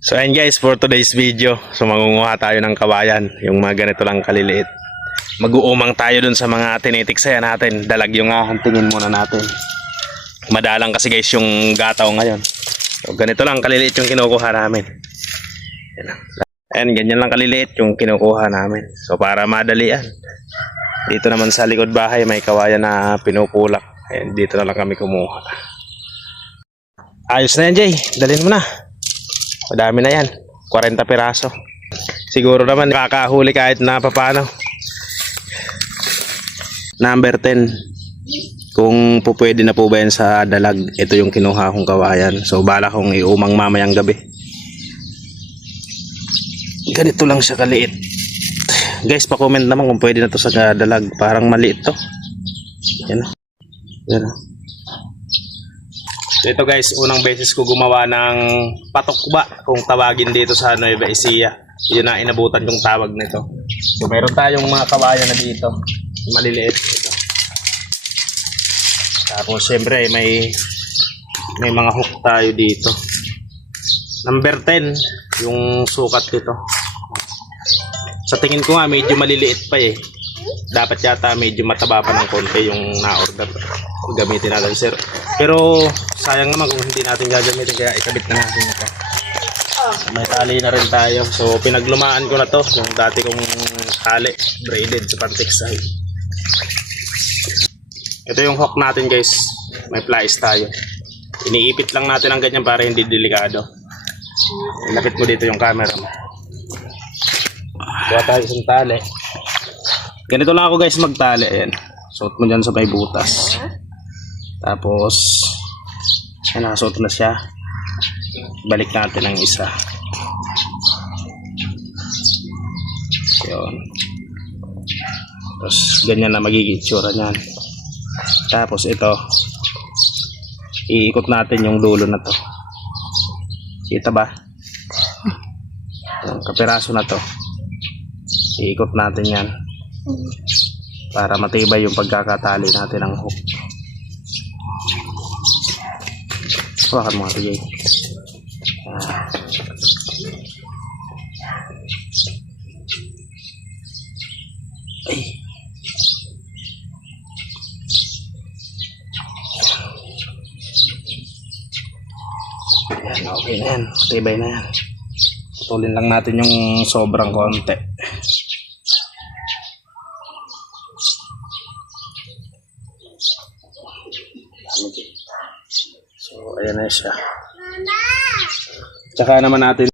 So ayan guys, for today's video, so mangunguha tayo ng kawayan, yung mga ganito lang kaliliit. Mag-uumang tayo dun sa mga tinitiksayan natin. Dalag yung hahantingin muna natin. Madalang kasi guys yung gataw ngayon. So ganito lang kaliliit yung kinukuha namin. Ayan, ganyan lang kaliliit yung kinukuha namin. So para madalian. Dito naman sa likod bahay may kawayan na pinupulak. Ayan, dito na lang kami kumuha. Ayos na yan Jay, dalhin mo na. Madami na yan, 40 piraso. Siguro naman kakahuli kahit na papano. Number 10. Kung pupwede na po ba yan sa dalag, ito yung kinuha kong kawayan. So bala kong iumang mamayang gabi. Ganito lang siya kaliit. Guys, pa-comment naman kung pwede na to sa dalag. Parang maliit to. Yan o. Yan o. Ito guys, unang beses ko gumawa ng patokba kung tawagin dito sa Nueva Ecija. Yun na inabutan yung tawag nito. So meron tayong mga kawayan na dito, maliliit ito. Tapos syempre may mga hook tayo dito. Number 10 yung sukat dito. Sa tingin ko nga medyo maliliit pa eh. Dapat yata medyo mataba pa ng konti yung na-order. Gamitin natin sir. Pero sayang naman kung hindi natin gagamitin kaya ikabit na natin ito. May tali na rin tayo. So pinaglumaan ko na to. Yung dati kong tali braided sa pantiksay. Ito yung hook natin guys. May plies tayo. Iniipit lang natin ang ganyan para hindi delikado. Lapit mo dito yung camera mo. Kuha tayo isang tali. Ganito lang ako guys magtali. Ayan. Suot mo dyan sa may butas. Tapos ayan, nakasuot na siya. Balik natin ang isa. Yun. Tapos ganyan na magiging itsura niyan. Tapos ito iikot natin yung dulo na to. Kita ba? Yung kapiraso na to iikot natin yan para matibay yung pagkakatali natin ng hook. Hawakan mo ito Jay. Ay. Yan, okay na yan. Tibay na yan. Putulin lang natin yung sobrang konti. So ayan na siya. Tsaka naman natin